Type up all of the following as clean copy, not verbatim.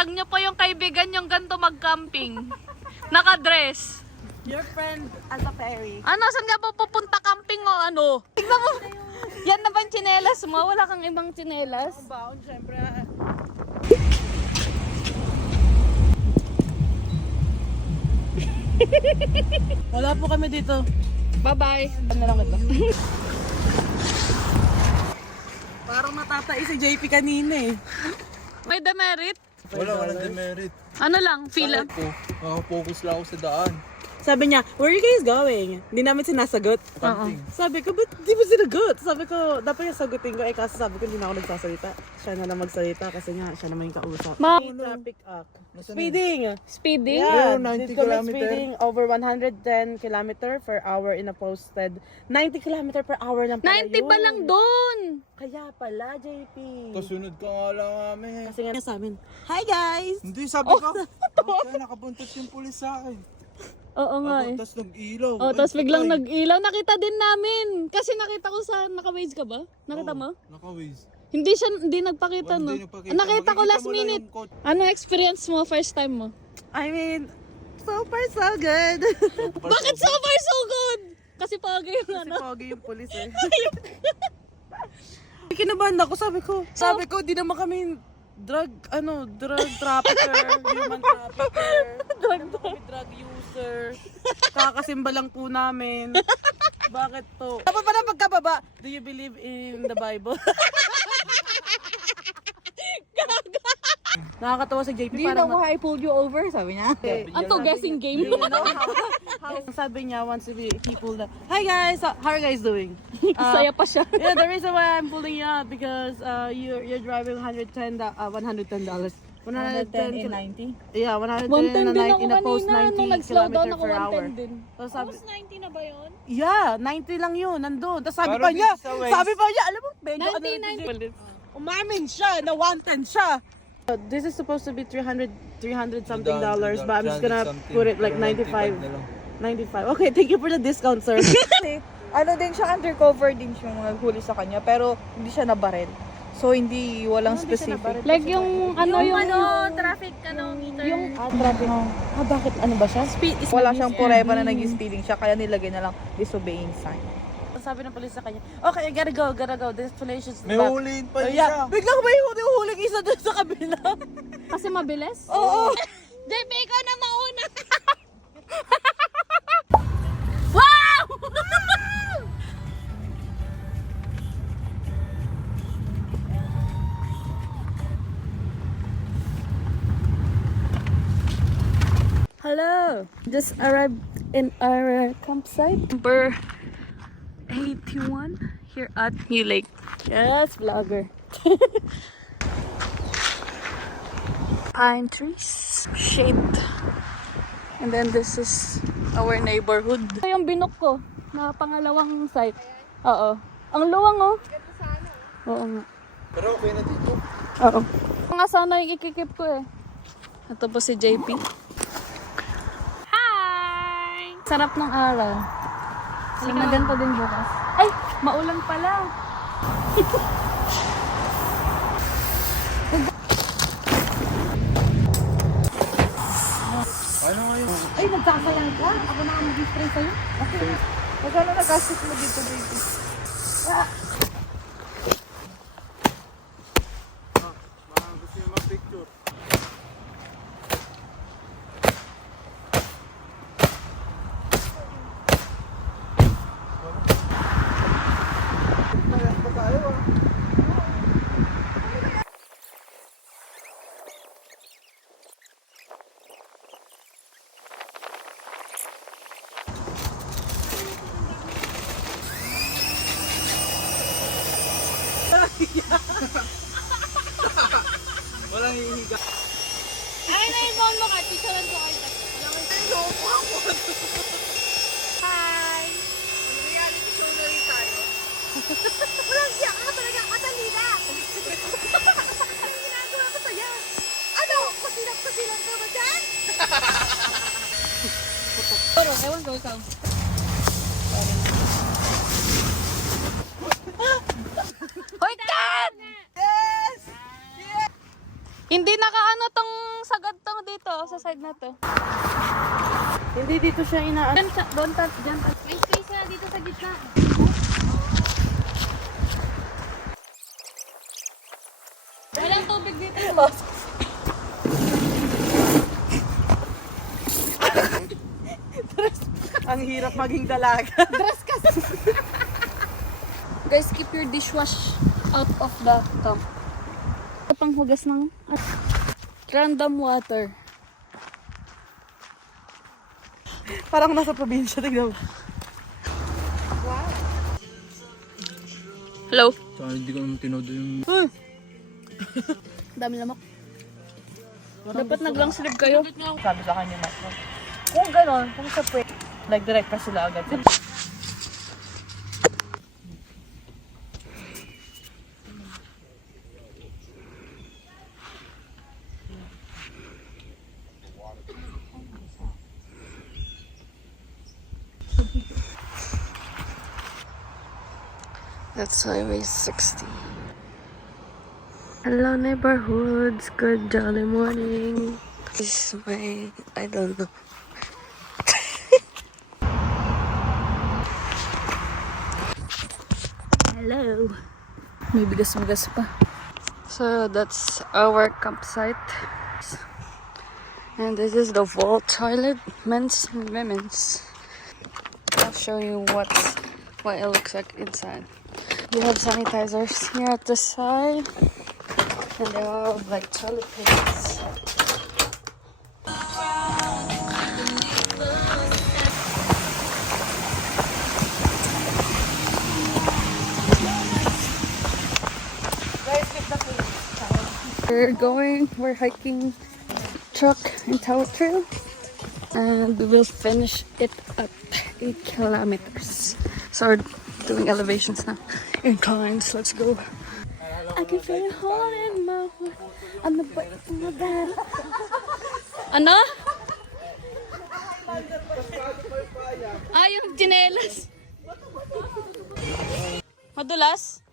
Tag nyo po yung kaibigan yung ganito mag-camping. Nakadress. Your friend as a fairy. Ano, saan nga po pupunta camping o ano? Tignan mo. Yan na ba yung tsinelas mo? Wala kang ibang tsinelas? Ang baon, syempre. Wala po kami dito. Bye-bye. Ano lang ito? Parang natatai si JP kanina eh. May demerit? Wala demerit. Ano lang, feel lang. Nakafocus lang ako sa daan. Sabi niya, where are you guys going? Hindi namin sinasagot. Camping. Sabi ko, ba't di mo sinagot? Sabi ko, dapat yung sagutin ko. Eh, kasi sabi ko, hindi na ako nagsasalita. Siya na lang magsalita kasi nga, siya naman yung kausap. Traffic up. Speeding! Speeding? Yeah, Oh, 90 did commit kilometer. speeding over 110 km per hour in a posted 90 km per hour lang pala 90 ba yun. lang doon? Kaya pala, JP. Kasunod ka nga lang namin. Kasi nga sa amin, hi guys! Hindi, sabi ko. Kaya nakabuntot yung pulis sa akin. Oo nga eh. Tapos nag-ilaw. Oh, tapos biglang nag-ilaw. Nakita din namin. Kasi nakita ko sa, naka-waze ka ba? Nakita mo? Naka-waze. Hindi nagpakita, no? Hindi nagpakita. Nakita ko Makikita last mo lang minute. yung coach. Ano experience mo, first time mo? I mean, so far so good. Bakit so far so good? Kasi pogi yung Kasi ano. pogi yung pulis eh. Kinabahan ako, sabi ko, di naman kami drug trafficker, human trafficker, drug user, kakasimba lang po namin. Bakit to? Tapos pala pagkababa, do you believe in the Bible? Nakakatawa si JP. Do you know why I pulled you over? Sabi niya. Anto guessing game. You know how sabi niya once he pulled up. Hi guys, how are you guys doing? Saya pa siya. Yeah, the reason why I'm pulling you up because you're driving $110. 110 in 90. Yeah, 110 110 din ako in a post kanina. 90 Nung nag-slow down kilometer ako, per hour. 110 din. So sabi, 90 na ba yun? yeah, 90 lang yun, nandun. Tapos sabi Parang pa niya, dito sa Waze. alam mo, medyo 90. umamin siya na 110 siya. This is supposed to be 300 something dollars, but I'm just gonna put it like 95. 95. Okay, thank you for the discount, sir. Kasi, ano din siya, undercover din siya naghuli sa kanya, pero hindi siya nabarel. So, walang specific. Like yung ano yung traffic meter. Yung traffic. Bakit ano ba siya? Wala siyang pureba na nag-speeding siya, kaya nilagay na lang disobeying sign. Sabi ng police sa kanya, okay, I gotta go. Destination's May back. huliin pa Yeah, siya. biglang may huling isa doon sa kabila. kasi mabilis? Oo. JP, ikaw na mauna. Hello, just arrived in our campsite. Number 81 here at New Lake. Yes, vlogger. Pine trees, shade. And then this is our neighborhood. Ito yung binok ko na pangalawang site. Oo. Ang luwang oh. Oo nga. Pero okay na dito. Oo. Nga sana yung ikikip ko eh. Ito po si JP. Hi! Sarap ng araw. Sana ganito din bukas. Ay! Maulan pala. Ano nga yun? Ay, nagkakalang ka? Ako na mag-spray sa'yo? Okay. Magkano nagastos mo dito, baby? Gusto nyo mag-picture? Walang hihiga. Ay, na yung phone mo ka. Picturean ko kayo. Hi! Reality show na rin tayo. Walang siya ka talaga. Katalina! Ang ginagawa ko sa'yo. Ano? Kusilang ka ba dyan? Pero, ewan ko ikaw. Hoy, Kat! Hindi nakaano tong sagad tong dito, sa side na to. Hindi dito siya inaan. Diyan, doon ta, diyan ta. May space na dito sa gitna. Walang tubig dito. Ang hirap maging dalaga. Guys, keep your dishwash out of the tub. Pang hugas ng random water. Parang nasa probinsya, tignan mo. Hello? Sana hindi ko naman tinodo yung... Dami lamok. Dapat nag-long sleeve kayo. Sabi sa kanya na, kung gano'n, kung sa pwede, nag-direct pa sila agad. That's Highway 60. Hello neighborhoods, good jolly morning. This is my, I don't know. Hello. May bigas-bigas pa. So that's our campsite. And this is the vault toilet, men's and women's. I'll show you what it looks like inside. We have sanitizers here at the side, and they have like toilet papers. We're hiking truck and tower trail, and we will finish it at 8 kilometers. So we're doing elevations now. Inclines, let's go. I can feel it hot in my heart. I'm the break of my bed. Ano? Yung chinelas. Madulas?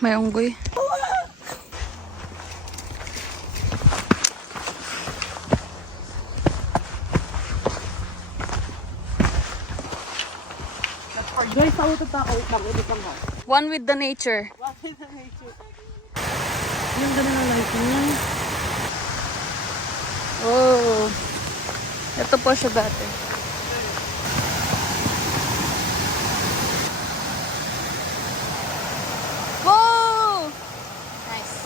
May unggoy. Guys, sa utot na ako. Bakit lang ha? One with the nature. Bakit na nature? Yung ganun ang lighting niya. Oh. Ito po siya dati. Whoa! Nice.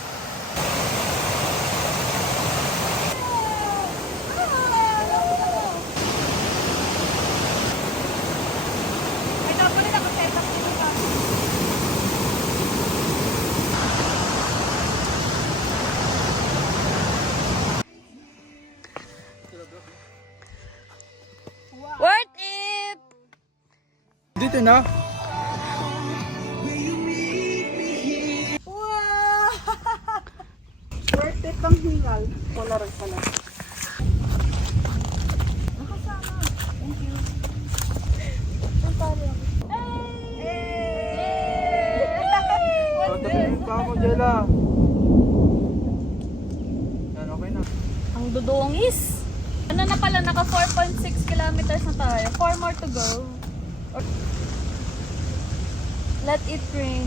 Worth it! Dito na. Worth it ang hingal. Wala rin pala. O, tabi mo pa mo, Jella. Yan, okay na. Ang dudungis. Ano na pala, naka 4.6 kilometers na tayo. 4 more to go. Let it rain.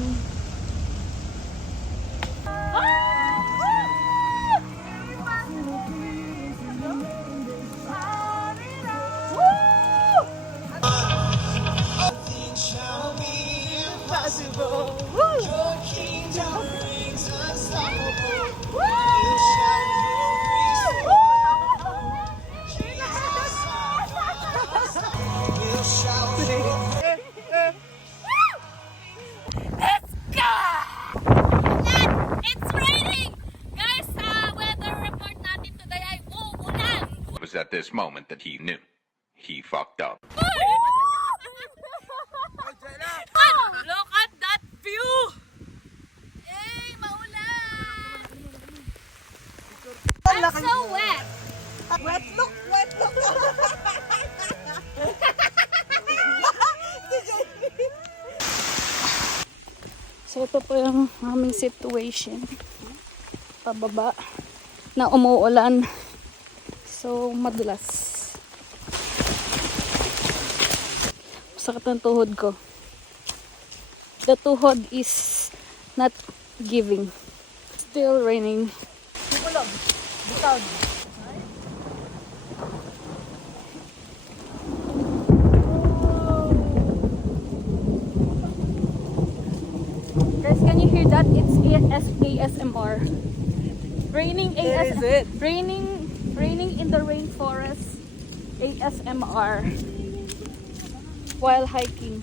It's raining! Guys, weather report natin today ay uulan. It was at this moment that he knew. He fucked up. Look at that view! Hey, maulan! I'm so wet! Wet look, wet look. So ito po yung aming situation. Pababa na umuulan. So madulas. Sakit ng tuhod ko. The tuhod is not giving. Still raining. Guys, can you hear that? It's ASMR. Raining Where is it? Raining in the rainforest. ASMR. While hiking.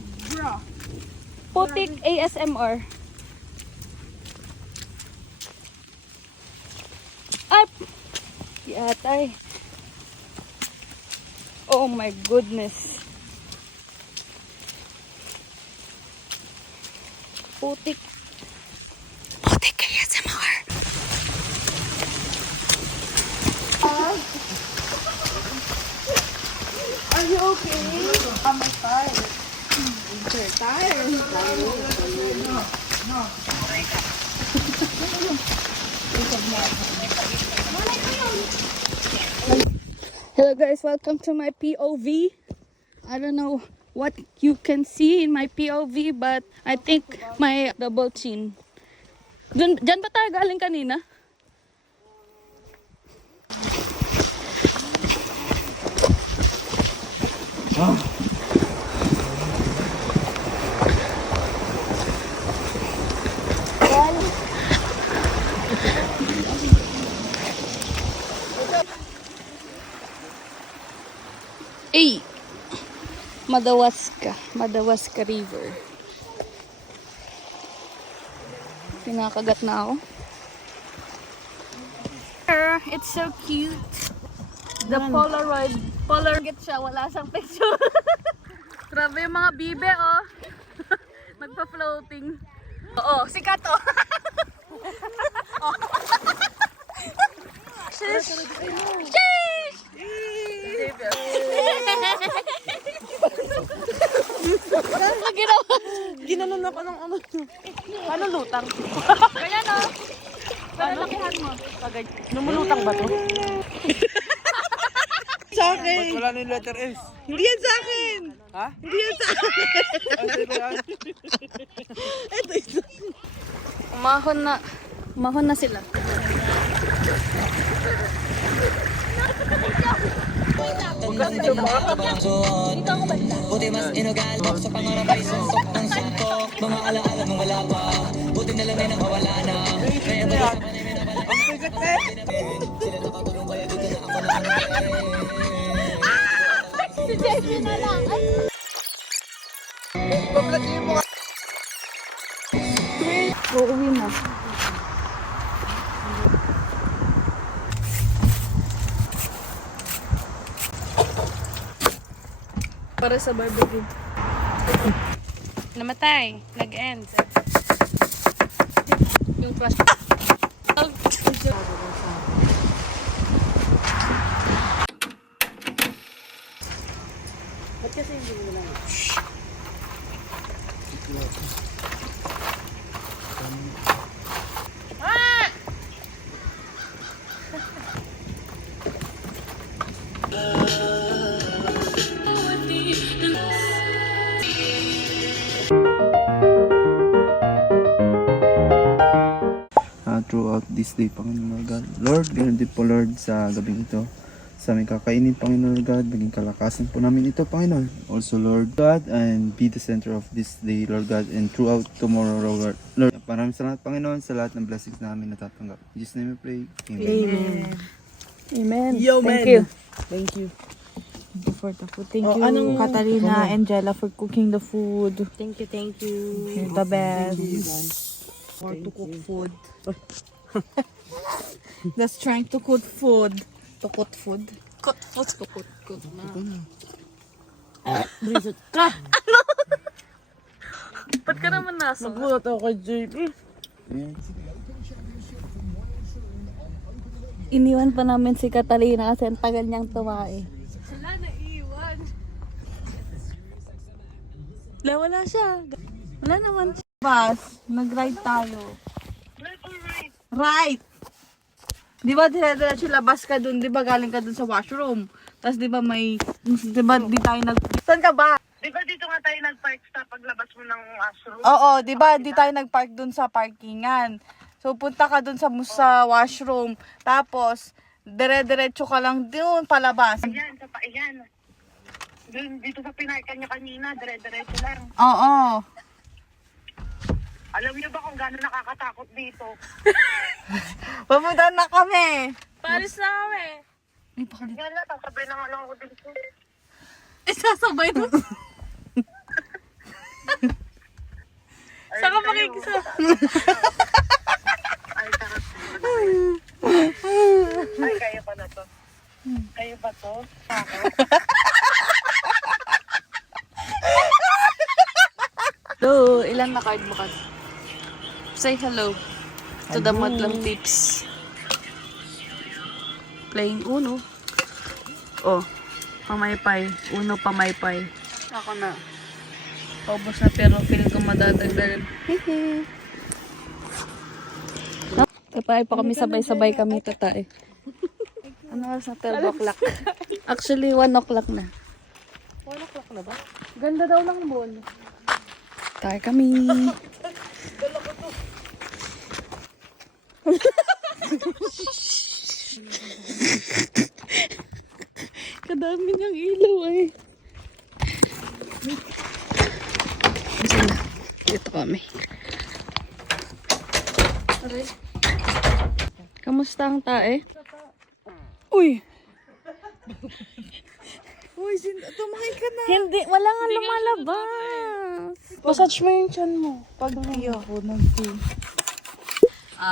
Putik ASMR. Ay! Yatay. Oh my goodness. Putik. Putik ASMR. Are you okay? I'm tired. You're tired. Hello guys, welcome to my POV. I don't know what you can see in my POV, but I think my double chin. Diyan ba tayo galing kanina? Eh, Madawaska River. Pinakagat na ako. It's so cute. The Polaroid siya, wala siyang picture. Grabe yung mga bibe, oh. Nagpa-floating. Oo, sikat, oh. Shish! Shish! Ano ginawa? Ginanon ako ng ano. Ano lutang? Ganyan, oh. Pero lakihan mo. Lumulutang ba to? Sa akin! Ba't wala na yung letter S? Hindi yan sa akin! Ha? Hindi yan sa akin! Ano ba yan? Ito. Umahon na sila. Buti mas inugal sa pangarap ay sunsok ng suntok. Mga alaala mong wala pa. Buti na lang ay nakawala na. Kaya ba sa panay na pala? Ang bigat eh! Sila nakatulong kaya dito na ako nakangiti. Si Jessie na lang. Ay, Pablat niyo yung mukha. uuwi na. Para sa barbecue. Namatay. Nag-end. Yung flash. Ba't kasi hindi mo lang? Throughout this day, Panginoon God. Lord, ganoon din po Lord sa gabing ito. Sa aming kakainin, Panginoon God, maging kalakasan po namin ito, Panginoon. Also, Lord God, and be the center of this day, Lord God, and throughout tomorrow, Lord. Maraming salamat, Panginoon, sa lahat ng blessings namin natatanggap. In Jesus' name we pray. Amen. Amen. Yo, Thank man. you. Thank you. Thank you for the food. Thank Oh, you, anong- Catalina, Angela, for cooking the food. Thank you. You're the best. Or to cook food. That's trying to cook food. To cook food. Cook na. Ba't ka naman nasa? Nagulat ako kay JP. Iniwan pa namin si Catalina kasi ang tagal niyang tumae. Wala siya. Wala naman. Bus, nag-ride tayo. Right! Di ba dire-diretso labas ka dun, di ba galing ka dun sa washroom? Tapos di ba di ba di tayo Saan ka ba? Di ba dito nga tayo nag-park sa paglabas mo ng washroom? Oo, di ba di tayo nag-park dun sa parkingan. So punta ka dun sa washroom. Tapos, dire-diretso ka lang dun palabas. Ayan, ayan. Dito sa pinarkan niya kanina, dire-diretso lang. Oo. Alam niyo ba kung gaano nakakatakot dito? Papunta na kami. Paris na kami. Yan na, sasabay na nga lang ako dito. Sasabay doon. Saan ka makikisa? Ay, sarap. Ay, kaya pa na to. Kayo ba to? Hello, ilan na card mo ka? Say hello to the Madlang Tips. Playing Uno. Oh, pamaypay. Uno pamaypay. Ako na. Paubos na pero feel ko madadagdagan. Hehe. Tatay pa kami, sabay-sabay kami tatay. Ano oras na? 12 o'clock. Actually, 1 o'clock na. 1 o'clock na ba? Ganda daw ng buwan. Tayo kami. Kadami niyang ilaw eh. Sige na. Dito kami. Aray. Kamusta ang tae? Uy! Uy, tumakay ka na. Hindi, wala nga lumalabas. Massage mo yung chan mo. Pag ako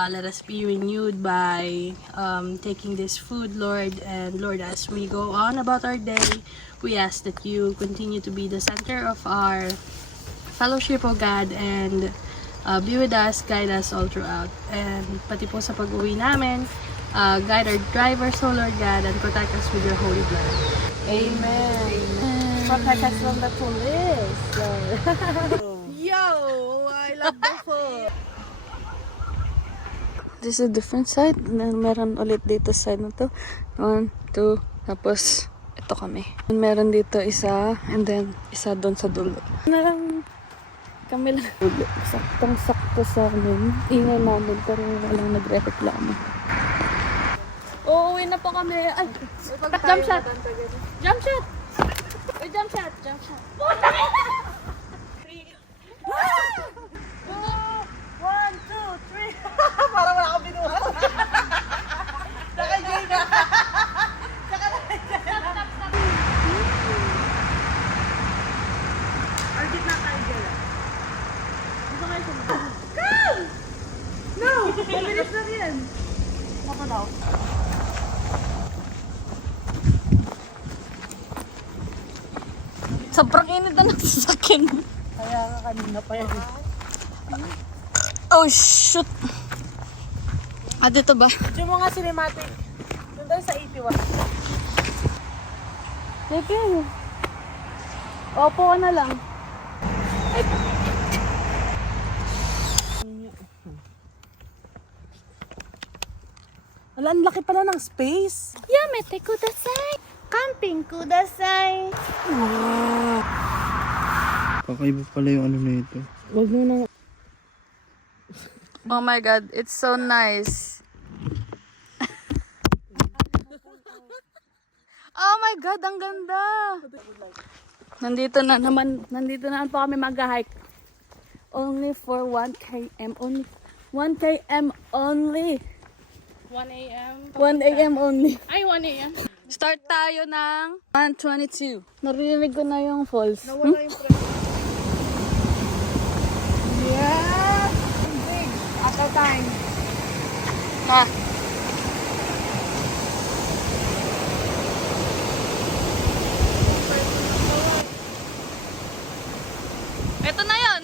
let us be renewed by taking this food, Lord. And Lord, as we go on about our day, we ask that you continue to be the center of our fellowship, O God, and be with us, guide us all throughout. And pati po sa pag-uwi namin, guide our drivers, O Lord God, and protect us with your holy blood. Amen. Protect us from the police. Yo, I love the food. This is a different side. And then meron ulit dito side na to. 1, 2, tapos ito kami. And meron dito isa, and then isa doon sa dulo. Na lang kami lang. Saktong-sakto sa amin. Ingay namin pero walang nagre-reklamo. Uuwi na po kami. Ay, jump shot! Jump shot! Uy, jump shot! Jump shot! Parang wala kang binuhat. Nakajay na. Arjit na tayo dyan. Dito kayo sa No! Mabilis na yan. Ako daw. Sobrang init na ng sasakyan. Kaya nga kanina pa yan. Oh, shoot! Ah, dito ba? Diyan mo nga cinematic. Doon tayo sa 81. Sige. Opo ka na lang. Wala, ang laki pala ng space. Yamete kudasai. Camping kudasai. Kakaiba pala yung ano na ito. Wag mo na. Oh my god, it's so nice. Oh my god, ang ganda. Nandito na po kami mag-hike. Only for 1 km only. 1 km only. 1 a.m. 1 a.m. only. Ay, 1 a.m. Start tayo ng 1:22. Narinig ko na yung falls. Nawala yung pressure. Yeah! Big. At a time. Ha? Ito na yun.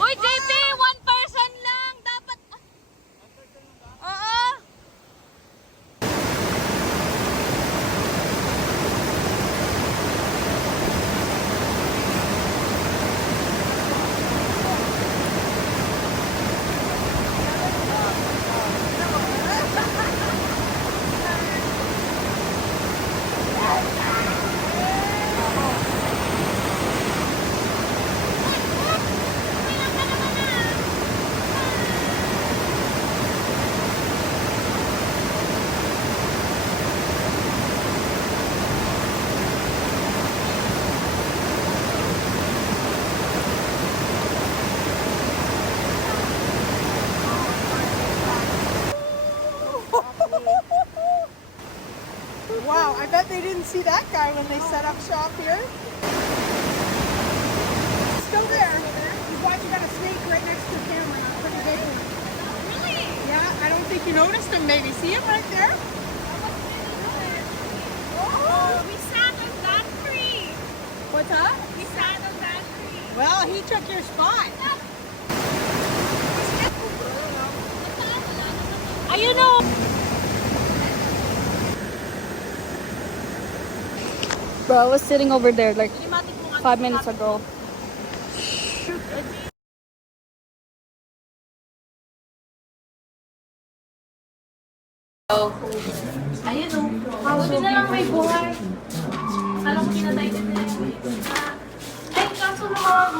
Uy, JP! 1 person lang! Dapat... Oo! didn't see that guy when they set up shop here. Still there. He's watching on a snake right next to the camera. Pretty big one. Really? Yeah, I don't think you noticed him. Maybe see him right there. Oh, we sat on that tree. What's that? We sat on that tree. Well, he took your spot. Ayun o. Bro, I was sitting over there like 5 minutes ago. Ayun o. Buti na lang may buhay. Alam ko pinatay din nila yung ay, kaso naman.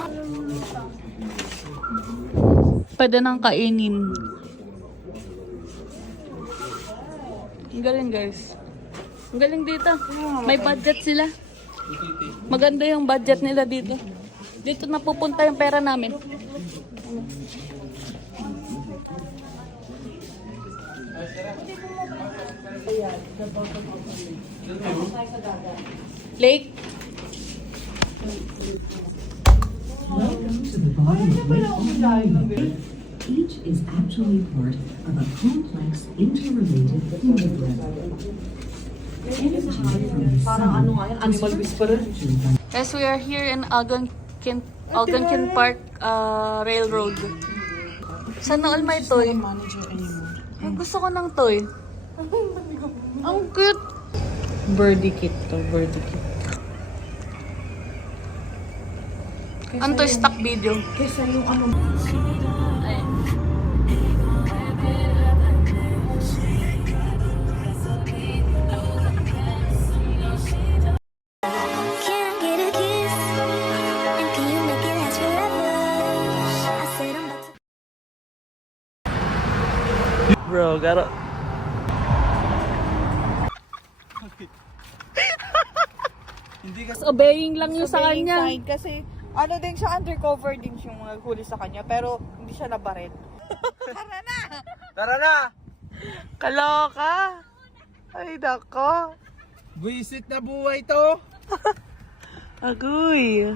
Pwede nang kainin. Ang galing guys. Ang galing dito. May budget sila. Maganda yung budget nila dito. Dito napupunta yung pera namin. Lake. Each is actually part of a complex, interrelated food web. Energy from the sun Yes, we are here in Algonquin Park Railroad. Sana all may toy. Ay, gusto ko ng toy. Ang cute. Birdie kit to, birdie kit. Ang toy stock video. Can't get a kiss. And can you make it last forever? I said I'm about to. Bro, gotta... Obeying lang yung sa Obeying kanya. sign kasi ano din siya, undercover din siya yung naghuli sa kanya, pero hindi siya nabaril. Tara na! Kaloka! Ay, dako! Buisit na buhay to! Agoy!